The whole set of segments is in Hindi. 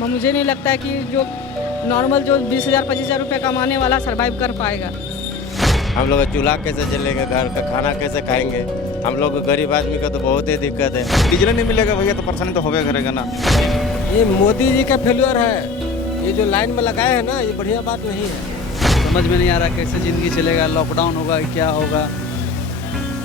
मुझे नहीं लगता है कि जो नॉर्मल जो 20,000 25,000 रुपये कमाने वाला सर्वाइव कर पाएगा। हम लोग का चूल्हा कैसे जलेंगे, घर का खाना कैसे खाएंगे। हम लोग गरीब आदमी का तो बहुत ही दिक्कत है। डीजल नहीं मिलेगा भैया तो परेशानी तो होबे करेगा ना। ये मोदी जी का फेल्योर है। ये जो लाइन में लगाए हैं ना, ये बढ़िया बात नहीं है। समझ में नहीं आ रहा कैसे ज़िंदगी चलेगा, लॉकडाउन होगा क्या होगा,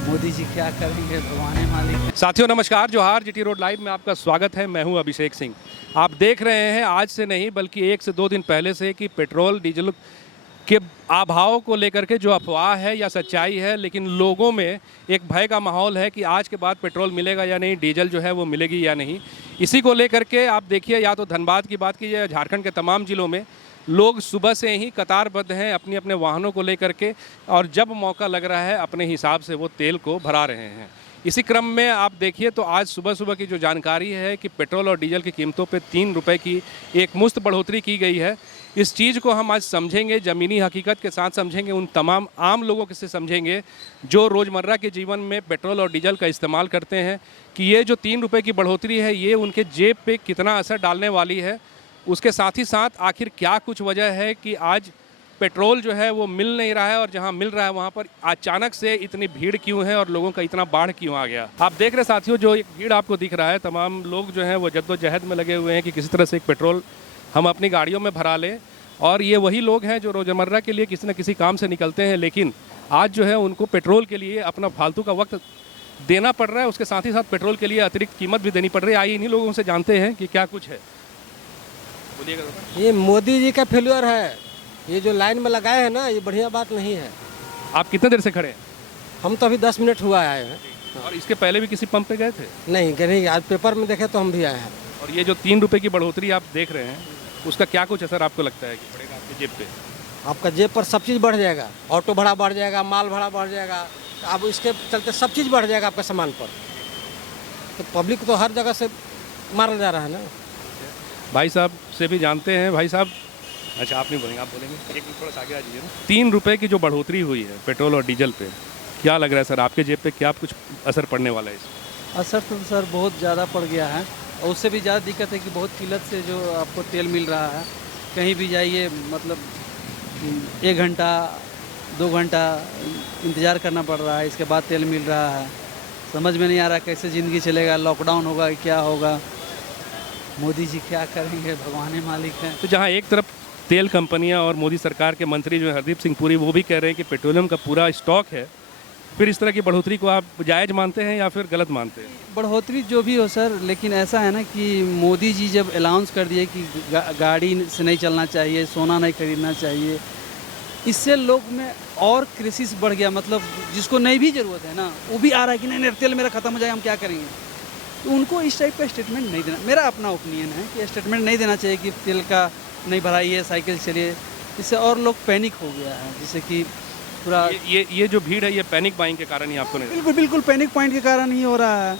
मोदी जी क्या करेंगे, भगवान ही मालिक है। साथियों नमस्कार, जोहार। जीटी रोड लाइव में आपका स्वागत है। मैं हूं अभिषेक सिंह। आप देख रहे हैं आज से नहीं बल्कि 1 से 2 दिन पहले से कि पेट्रोल डीजल के अभाव को लेकर के जो अफवाह है या सच्चाई है, लेकिन लोगों में एक भय का माहौल है कि आज के बाद पेट्रोल मिलेगा या नहीं, डीजल जो है वो मिलेगी या नहीं। इसी को लेकर के आप देखिए, या तो धनबाद की बात कीजिए या झारखंड के तमाम ज़िलों में लोग सुबह से ही कतारबद्ध हैं अपने अपने वाहनों को लेकर के, और जब मौका लग रहा है अपने हिसाब से वो तेल को भरा रहे हैं। इसी क्रम में आप देखिए तो आज सुबह सुबह की जो जानकारी है कि पेट्रोल और डीजल की कीमतों पे 3 रुपये की एक मुश्त बढ़ोतरी की गई है। इस चीज़ को हम आज समझेंगे, ज़मीनी हकीकत के साथ समझेंगे, उन तमाम आम लोगों से समझेंगे जो रोज़मर्रा के जीवन में पेट्रोल और डीजल का इस्तेमाल करते हैं, कि ये जो 3 रुपये की बढ़ोतरी है ये उनके जेब पे कितना असर डालने वाली है। उसके साथ ही साथ आखिर क्या कुछ वजह है कि आज पेट्रोल जो है वो मिल नहीं रहा है, और जहां मिल रहा है वहां पर अचानक से इतनी भीड़ क्यों है और लोगों का इतना बाढ़ क्यों आ गया। आप देख रहे साथियों, जो एक भीड़ आपको दिख रहा है, तमाम लोग जो हैं वो जद्दोजहद में लगे हुए हैं कि किसी तरह से एक पेट्रोल हम अपनी गाड़ियों में भरा लें। और ये वही लोग हैं जो रोज़मर्रा के लिए किसी न किसी काम से निकलते हैं, लेकिन आज जो है उनको पेट्रोल के लिए अपना फालतू का वक्त देना पड़ रहा है। उसके साथ ही साथ पेट्रोल के लिए अतिरिक्त कीमत भी देनी पड़ रही है। आइए इन्हीं लोगों से जानते हैं कि क्या कुछ है। बोलिएगा। ये मोदी जी का फेल्योर है। ये जो लाइन में लगाए हैं ना, ये बढ़िया बात नहीं है। आप कितने देर से खड़े हैं? हम तो अभी 10 मिनट हुआ आए हैं। और इसके पहले भी किसी पंप पे गए थे? नहीं, आज पेपर में देखे तो हम भी आए हैं। और ये जो 3 रुपये की बढ़ोतरी आप देख रहे हैं, उसका क्या कुछ असर आपको लगता है कि पड़ेगा आपके जेब पे? आपका जेब पर सब चीज़ बढ़ जाएगा। ऑटो भाड़ा बढ़ जाएगा, माल भाड़ा बढ़ जाएगा। अब इसके चलते सब चीज़ बढ़ जाएगा आपका सामान पर। तो पब्लिक तो हर जगह से मारा जा रहा है ना। भाई साहब से भी जानते हैं। भाई साहब, अच्छा आप नहीं बोलेंगे, आप बोलेंगे? एक मिनट थोड़ा सा आगे आ जाइए ना। 3 रुपये की जो बढ़ोतरी हुई है पेट्रोल और डीजल पे, क्या लग रहा है सर आपके जेब पे क्या कुछ असर पड़ने वाला है इसमें? असर तो सर बहुत ज़्यादा पड़ गया है, और उससे भी ज़्यादा दिक्कत है कि बहुत किल्लत से जो आपको तेल मिल रहा है। कहीं भी जाइए मतलब 1 घंटा 2 घंटा इंतज़ार करना पड़ रहा है, इसके बाद तेल मिल रहा है। समझ में नहीं आ रहा कैसे ज़िंदगी चलेगा, लॉकडाउन होगा क्या होगा, मोदी जी क्या करेंगे, भगवान ही मालिक है। तो जहाँ एक तरफ तेल कंपनियां और मोदी सरकार के मंत्री जो हरदीप सिंह पुरी वो भी कह रहे हैं कि पेट्रोलियम का पूरा स्टॉक है, फिर इस तरह की बढ़ोतरी को आप जायज़ मानते हैं या फिर गलत मानते हैं? बढ़ोतरी जो भी हो सर, लेकिन ऐसा है ना कि मोदी जी जब अनाउंस कर दिए कि गाड़ी से नहीं चलना चाहिए, सोना नहीं खरीदना चाहिए, इससे लोग में और क्राइसिस बढ़ गया। मतलब जिसको नहीं भी ज़रूरत है ना, वो भी आ रहा है कि नहीं तेल मेरा ख़त्म हो जाएगा, हम क्या करेंगे। तो उनको इस टाइप का स्टेटमेंट नहीं देना, मेरा अपना ओपिनियन है कि स्टेटमेंट नहीं देना चाहिए कि तेल का नहीं भराइए, साइकिल चलिए। इससे और लोग पैनिक हो गया है, जिससे कि पूरा ये जो भीड़ है ये पैनिक बाइंग के कारण ही आपको नहीं? बिल्कुल पैनिक पॉइंट के कारण ही हो रहा है।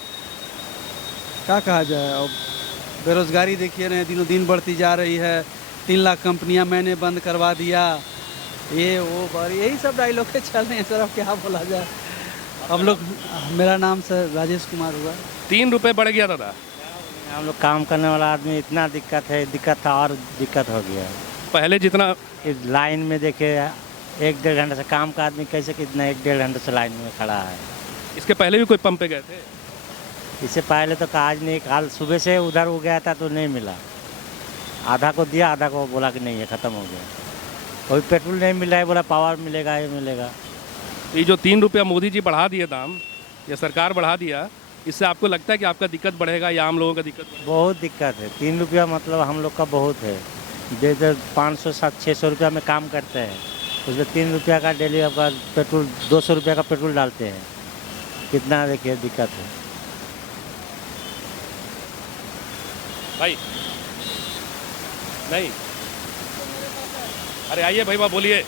क्या कहा जाए। अब बेरोज़गारी देखिए ना, दिनों दिन बढ़ती जा रही है। 3 लाख कंपनियां मैंने बंद करवा दिया, ये वो और यही सब डायलॉग के चल रहे हैं सर। अब क्या बोला जाए। हम लोग, मेरा नाम सर राजेश कुमार हुआ। 3 रुपये बढ़ गया दादा। हम लोग काम करने वाला आदमी, इतना दिक्कत था और दिक्कत हो गया। पहले जितना इस लाइन में देखे 1-1.5 घंटे से काम का आदमी कैसे कितना 1-1.5 घंटे से लाइन में खड़ा है। इसके पहले भी कोई पंप पे गए थे? इससे पहले तो आज नहीं, कल सुबह से उधर हो गया था तो नहीं मिला। आधा को दिया, आधा को बोला कि नहीं है, ख़त्म हो गया। कोई पेट्रोल नहीं मिला है, बोला पावर मिलेगा, ये मिलेगा। ये जो 3 रुपया मोदी जी बढ़ा दिए दाम, या सरकार बढ़ा दिया, इससे आपको लगता है कि आपका दिक्कत बढ़ेगा या आम लोगों का दिक्कत बढ़ेगा? बहुत दिक्कत है। 3 रुपया मतलब हम लोग का बहुत है। 500-600 रुपया में काम करते हैं, उसमें 3 रुपया का डेली आपका पेट्रोल, 200 रुपया का पेट्रोल डालते हैं। कितना देखिए दिक्कत है भाई। नहीं, अरे आइए भाई बात बोलिए।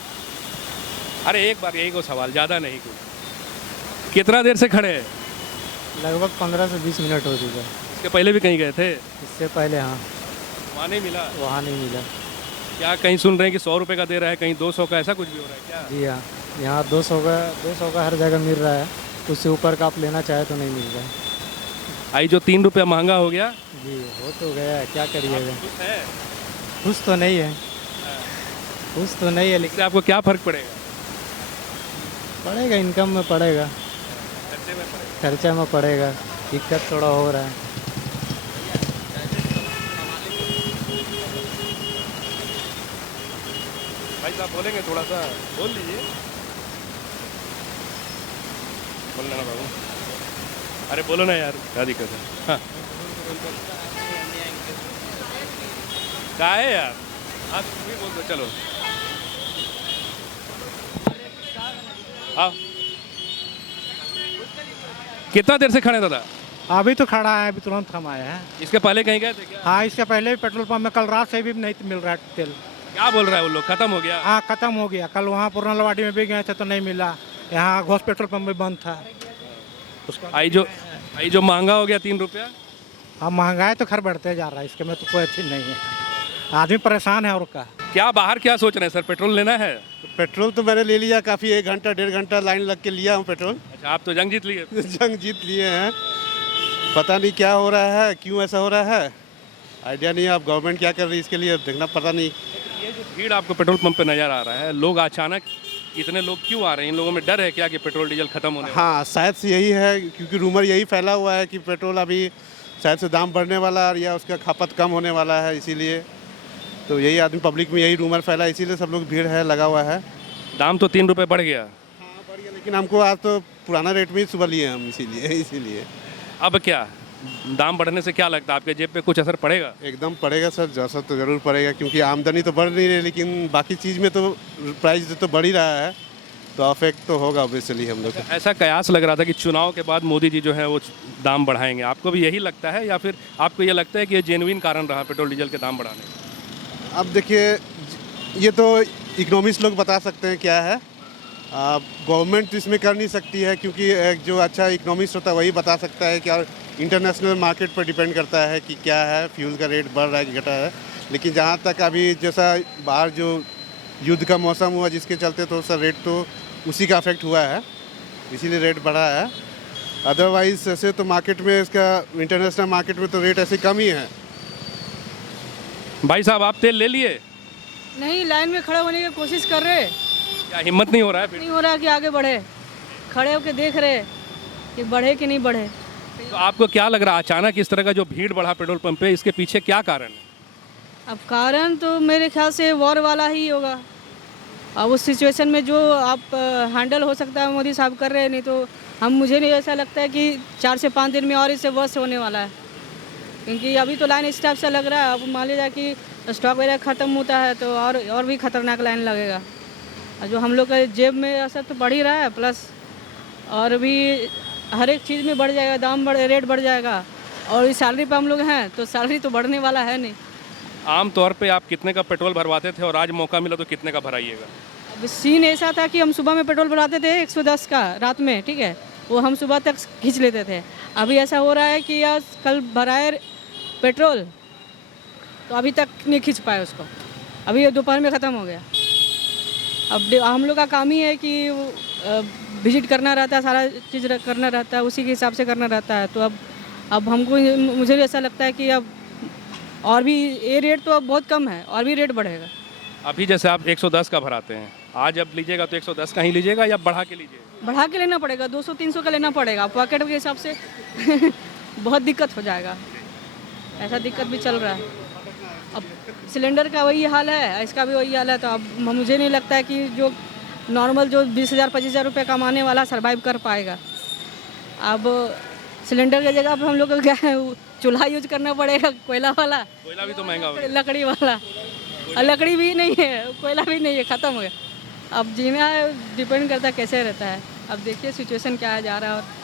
अरे एक बार यही को सवाल, ज़्यादा नहीं कुछ। कितना देर से खड़े हैं? लगभग 15 से 20 मिनट हो चुका है। इसके पहले भी कहीं गए थे? इससे पहले हाँ। वहाँ नहीं मिला? वहाँ नहीं मिला। क्या कहीं सुन रहे हैं कि 100 रुपये का दे रहा है, कहीं 200 का, ऐसा कुछ भी हो रहा है क्या? जी हाँ, यहाँ 200 का हर जगह मिल रहा है। उससे ऊपर का आप लेना चाहे तो नहीं मिल रहा है। आई जो 3 रुपया महंगा हो गया, जी हो तो गया, क्या करिएगा। खुश है? खुश तो नहीं है, खुश तो नहीं है, इससे आपको क्या फर्क पड़ेगा? पड़ेगा, इनकम में पड़ेगा, खर्चे में पड़ेगा। खर्चा में पड़ेगा, दिक्कत थोड़ा हो रहा है। भाई साहब बोलेंगे थोड़ा सा, बोल लीजिए। बोलना ना बाबू, अरे बोलो ना यार, क्या दिक्कत है? हाँ क्या है यार, आप भी बोल दो, चलो आओ। कितना देर से खड़े दादा? अभी तो खड़ा है, अभी तुरंत हम आए हैं। इसके पहले कहीं गए थे क्या? हाँ, इसके पहले भी पेट्रोल पंप में कल रात से भी नहीं मिल रहा है तेल। क्या बोल रहा है वो लोग, खत्म हो गया? हाँ, खत्म हो गया। कल वहाँ पुरानावाड़ी में भी गए थे तो नहीं मिला, यहाँ घोष पेट्रोल पंप भी बंद था। उसका आई जो महंगा हो गया 3 रुपया। हाँ, महंगाई तो खैर बढ़ते जा रहा है, इसके में तो कोई अच्छी नहीं है, आदमी परेशान है। और का क्या बाहर क्या सोच रहे हैं सर, पेट्रोल लेना है? पेट्रोल तो मैंने ले लिया, काफ़ी 1 घंटा 1.5 घंटा लाइन लग के लिया हूँ पेट्रोल। अच्छा, आप तो जंग जीत लिए। जंग जीत लिए हैं, पता नहीं क्या हो रहा है, क्यों ऐसा हो रहा है, आइडिया नहीं है। अब गवर्नमेंट क्या कर रही है इसके लिए देखना, पता नहीं। ये जो भीड़ आपको पेट्रोल पंप पे नजर आ रहा है, लोग अचानक इतने लोग क्यों आ रहे हैं? इन लोगों में डर है क्या कि पेट्रोल डीजल खत्म होने वाला हाँ, शायद से यही है, क्योंकि रूमर यही फैला हुआ है कि पेट्रोल अभी शायद से दाम बढ़ने वाला है या उसका खपत कम होने वाला है, इसीलिए तो यही आदमी पब्लिक में यही रूमर फैला, इसीलिए सब लोग भीड़ है लगा हुआ है। है? दाम तो 3 रुपये बढ़ गया। हाँ, बढ़ गया, लेकिन हमको आज तो पुराना रेट में ही सुबह लिए हम, इसीलिए अब क्या दाम बढ़ने से क्या लगता है आपके जेब पे कुछ असर पड़ेगा? एकदम पड़ेगा सर, असर तो ज़रूर पड़ेगा, क्योंकि आमदनी तो बढ़ नहीं रही, लेकिन बाकी चीज़ में तो प्राइस तो बढ़ ही रहा है, तो अफेक्ट तो होगा ऑब्वियसली हम लोग को। ऐसा कयास लग रहा था कि चुनाव के बाद मोदी जी जो है वो दाम बढ़ाएंगे, आपको भी यही लगता है या फिर आपको ये लगता है कि ये जेन्युइन कारण रहा पेट्रोल डीजल के दाम बढ़ाने का? अब देखिए, ये तो इकोनॉमिस्ट लोग बता सकते हैं क्या है, गवर्नमेंट इसमें कर नहीं सकती है, क्योंकि एक जो अच्छा इकोनॉमिस्ट होता है वही बता सकता है कि इंटरनेशनल मार्केट पर डिपेंड करता है कि क्या है, फ्यूल का रेट बढ़ रहा है कि घटा है। लेकिन जहाँ तक अभी जैसा बाहर जो युद्ध का मौसम हुआ जिसके चलते तो सर रेट तो उसी का अफेक्ट हुआ है, इसीलिए रेट बढ़ा है। अदरवाइज ऐसे तो मार्केट में इसका इंटरनेशनल मार्केट में तो रेट ऐसे कम ही है। भाई साहब आप तेल ले लिए? नहीं, लाइन में खड़े होने की कोशिश कर रहे, क्या हिम्मत नहीं हो रहा है फिर? नहीं हो रहा कि आगे बढ़े, खड़े होकर देख रहे कि बढ़े कि नहीं बढ़े। तो आपको क्या लग रहा है अचानक इस तरह का जो भीड़ बढ़ा पेट्रोल पंप पे, इसके पीछे क्या कारण है? अब कारण तो मेरे ख्याल से वॉर वाला ही होगा। अब उस सिचुएशन में जो आप हैंडल हो सकता है मोदी साहब कर रहे हैं, नहीं तो मुझे नहीं ऐसा लगता है कि 4 से 5 दिन में और इससे वर्ष होने वाला है, क्योंकि अभी तो लाइन इस टाइप से लग रहा है। अब मान लीजिए कि स्टॉक वगैरह ख़त्म होता है तो और भी खतरनाक लाइन लगेगा, और जो हम लोग का जेब में असर तो बढ़ ही रहा है, प्लस और भी हर एक चीज़ में बढ़ जाएगा, दाम रेट बढ़ जाएगा, और इस सैलरी पे हम लोग हैं तो सैलरी तो बढ़ने वाला है नहीं। आम तौर पे आप कितने का पेट्रोल भरवाते थे और आज मौका मिला तो कितने का भराइएगा? अब सीन ऐसा था कि हम सुबह में पेट्रोल भराते थे 110 का रात में, ठीक है, वो हम सुबह तक खींच लेते थे। अभी ऐसा हो रहा है कि यार कल भराए पेट्रोल तो अभी तक नहीं खींच पाए उसको, अभी ये दोपहर में ख़त्म हो गया। अब हम लोग का काम ही है कि विजिट करना रहता है, सारा चीज़ करना रहता है, उसी के हिसाब से करना रहता है। तो अब हमको मुझे भी ऐसा लगता है कि अब और भी ये रेट तो अब बहुत कम है, और भी रेट बढ़ेगा। अभी जैसे आप 110 का भराते हैं, आज अब लीजिएगा तो 110 का ही लीजिएगा या बढ़ा के लीजिएगा? बढ़ा के लेना पड़ेगा, 200-300 का लेना पड़ेगा, पॉकेट के हिसाब से बहुत दिक्कत हो जाएगा, ऐसा दिक्कत भी चल रहा है। अब सिलेंडर का वही हाल है, इसका भी वही हाल है, तो अब मुझे नहीं लगता है कि जो नॉर्मल जो 20,000-25,000 रुपये कमाने वाला सर्वाइव कर पाएगा। अब सिलेंडर की जगह पर हम लोग को क्या है, चूल्हा यूज करना पड़ेगा, कोयला वाला, कोयला भी तो महंगा हो गया। लकड़ी वाला, और लकड़ी भी नहीं है, कोयला भी नहीं है, ख़त्म हो गया। अब जीना डिपेंड करता है कैसे रहता है। अब देखिए सिचुएशन क्या जा रहा है।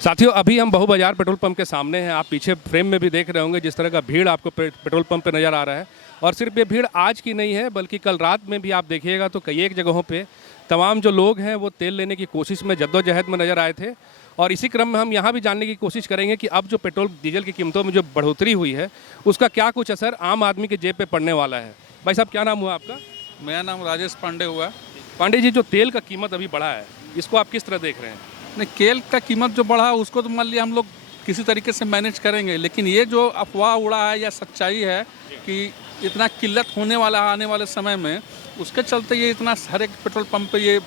साथियों, अभी हम बहु बाजार पेट्रोल पंप के सामने हैं। आप पीछे फ्रेम में भी देख रहे होंगे जिस तरह का भीड़ आपको पेट्रोल पंप पे नज़र आ रहा है। और सिर्फ ये भीड़ आज की नहीं है, बल्कि कल रात में भी आप देखिएगा तो कई एक जगहों पे तमाम जो लोग हैं वो तेल लेने की कोशिश में जद्दोजहद में नज़र आए थे। और इसी क्रम में हम यहाँ भी जानने की कोशिश करेंगे कि अब जो पेट्रोल डीजल की कीमतों में जो बढ़ोतरी हुई है उसका क्या कुछ असर आम आदमी के जेब पे पड़ने वाला है। भाई साहब, क्या नाम हुआ आपका? मेरा नाम राजेश पांडे हुआ। पांडे जी, जो तेल का कीमत अभी बढ़ा है इसको आप किस तरह देख रहे हैं? नहीं, तेल का कीमत जो बढ़ा उसको तो मान लिया हम लोग किसी तरीके से मैनेज करेंगे। लेकिन ये जो अफवाह उड़ा है या सच्चाई है कि इतना किल्लत होने वाला है आने वाले समय में, उसके चलते ये इतना हर एक पेट्रोल पंप पे ये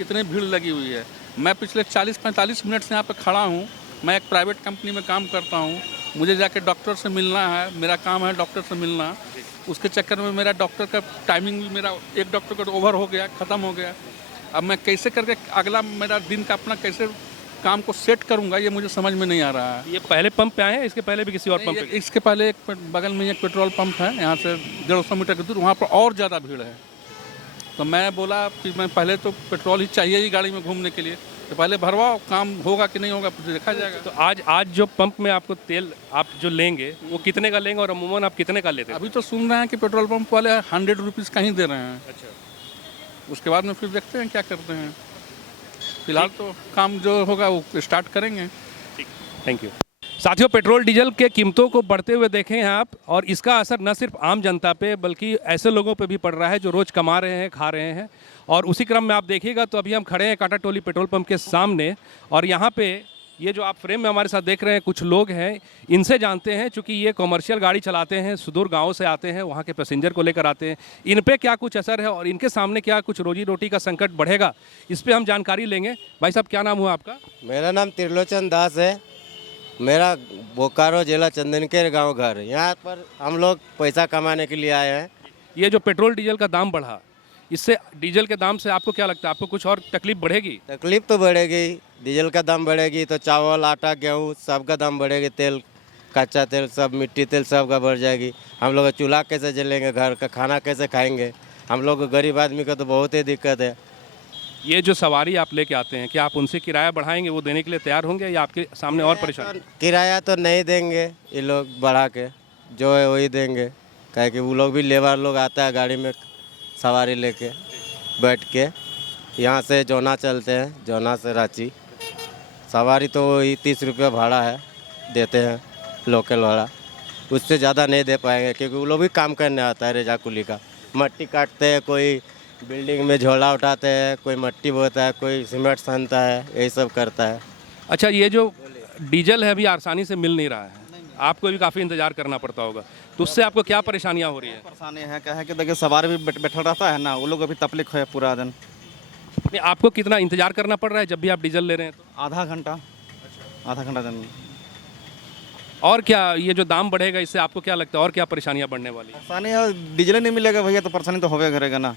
इतनी भीड़ लगी हुई है। मैं पिछले 40-45 मिनट से यहाँ पे खड़ा हूँ। मैं एक प्राइवेट कंपनी में काम करता हूँ, मुझे जाके डॉक्टर से मिलना है, मेरा काम है डॉक्टर से मिलना। उसके चक्कर में मेरा डॉक्टर का टाइमिंग भी मेरा एक डॉक्टर का ओवर हो गया, ख़त्म हो गया। अब मैं कैसे करके अगला मेरा दिन का अपना कैसे काम को सेट करूंगा, ये मुझे समझ में नहीं आ रहा है। ये पहले पंप पे आए हैं, इसके पहले भी किसी और पंप पे? इसके पहले एक बगल में एक पेट्रोल पंप है, यहाँ से 150 मीटर की दूर, वहाँ पर और ज़्यादा भीड़ है। तो मैं बोला कि मैं पहले तो पेट्रोल ही चाहिए ही गाड़ी में घूमने के लिए, तो पहले भरवाओ, काम होगा कि नहीं होगा देखा जाएगा। तो आज जो पंप में आपको तेल आप जो लेंगे वो कितने का लेंगे और अमूमन आप कितने का लेते हैं? अभी तो सुन रहे हैं कि पेट्रोल पंप वाले 100 रुपीज़ का ही दे रहे हैं। अच्छा, उसके बाद में फिर देखते हैं क्या करते हैं। फिलहाल तो काम जो होगा वो स्टार्ट करेंगे। Thank you. साथियों, पेट्रोल डीजल के कीमतों को बढ़ते हुए देखें हैं आप, और इसका असर न सिर्फ आम जनता पे बल्कि ऐसे लोगों पे भी पड़ रहा है जो रोज़ कमा रहे हैं, खा रहे हैं। और उसी क्रम में आप देखिएगा तो अभी हम खड़े हैं कांटा टोली पेट्रोल पंप के सामने, और यहाँ पे ये जो आप फ्रेम में हमारे साथ देख रहे हैं कुछ लोग हैं, इनसे जानते हैं, चूँकि ये कॉमर्शियल गाड़ी चलाते हैं, सुदूर गाँव से आते हैं, वहाँ के पैसेंजर को लेकर आते हैं, इन पे क्या कुछ असर है और इनके सामने क्या कुछ रोजी रोटी का संकट बढ़ेगा, इस पर हम जानकारी लेंगे। भाई साहब, क्या नाम हुआ आपका? मेरा नाम त्रिलोचन दास है। मेरा बोकारो जिला चंदनकेर गांव घर है। यहाँ पर हम लोग पैसा कमाने के लिए आए हैं। ये जो पेट्रोल डीजल का दाम बढ़ा, इससे डीजल के दाम से आपको क्या लगता है, आपको कुछ और तकलीफ बढ़ेगी? तकलीफ तो बढ़ेगी, डीजल का दाम बढ़ेगी तो चावल, आटा, गेहूँ सबका दाम बढ़ेगी, तेल, कच्चा तेल, सब मिट्टी तेल सब का बढ़ जाएगी। हम लोग चूल्हा कैसे जलेंगे, घर का खाना कैसे खाएंगे? हम लोग गरीब आदमी का तो बहुत ही दिक्कत है। ये जो सवारी आप लेके आते हैं, क्या आप उनसे किराया बढ़ाएंगे, वो देने के लिए तैयार होंगे या आपके सामने और परेशानी? किराया तो नहीं देंगे ये लोग, बढ़ा के जो है वही देंगे, क्या कि वो लोग भी लेबर लोग आता है गाड़ी में सवारी लेके बैठ के, यहाँ से जोना चलते हैं, जोना से रांची। सवारी तो वही 30 रुपये भाड़ा है, देते हैं लोकल भाड़ा, उससे ज़्यादा नहीं दे पाएंगे क्योंकि वो लोग भी काम करने आता है रेजा कुली का। मट्टी काटते हैं, कोई बिल्डिंग में झोला उठाते हैं, कोई मट्टी बोता है, कोई सीमेंट सानता है, यही सब करता है। अच्छा, ये जो डीजल है अभी आसानी से मिल नहीं रहा है, आपको भी काफ़ी इंतजार करना पड़ता होगा, तो उससे आपको क्या परेशानियाँ हो रही है? परेशानी है क्या है कि देखिए सवारी भी बैठा रहता है ना, वो लोग अभी तकलीफ है पूरा दिन। नहीं, आपको कितना इंतजार करना पड़ रहा है जब भी आप डीजल ले रहे हैं? तो आधा घंटा दिन। और क्या ये जो दाम बढ़ेगा इससे आपको क्या लगता है और क्या परेशानियाँ बढ़ने वाली है? परेशानी है, डीजल नहीं मिलेगा भैया तो परेशानी तो होवे करेगा ना।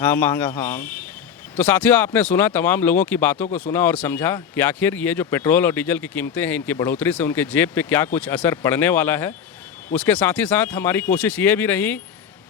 हाँ, महंगा। हाँ, तो साथियों, आपने सुना, तमाम लोगों की बातों को सुना और समझा कि आखिर ये जो पेट्रोल और डीजल की कीमतें हैं, इनकी बढ़ोतरी से उनके जेब पे क्या कुछ असर पड़ने वाला है। उसके साथ ही साथ हमारी कोशिश ये भी रही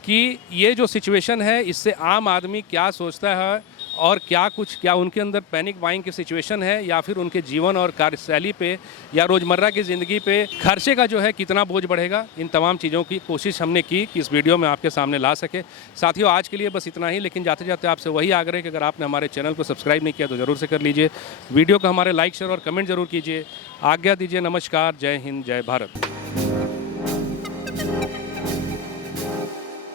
कि ये जो सिचुएशन है इससे आम आदमी क्या सोचता है और क्या उनके अंदर पैनिक बाइंग की सिचुएशन है या फिर उनके जीवन और कार्यशैली पे या रोज़मर्रा की ज़िंदगी पे खर्चे का जो है कितना बोझ बढ़ेगा। इन तमाम चीज़ों की कोशिश हमने की कि इस वीडियो में आपके सामने ला सके। साथियों, आज के लिए बस इतना ही, लेकिन जाते जाते आपसे वही आग्रह है कि अगर आपने हमारे चैनल को सब्सक्राइब नहीं किया तो ज़रूर से कर लीजिए, वीडियो को हमारे लाइक शेयर और कमेंट ज़रूर कीजिए। आज्ञा दीजिए, नमस्कार, जय हिंद, जय भारत।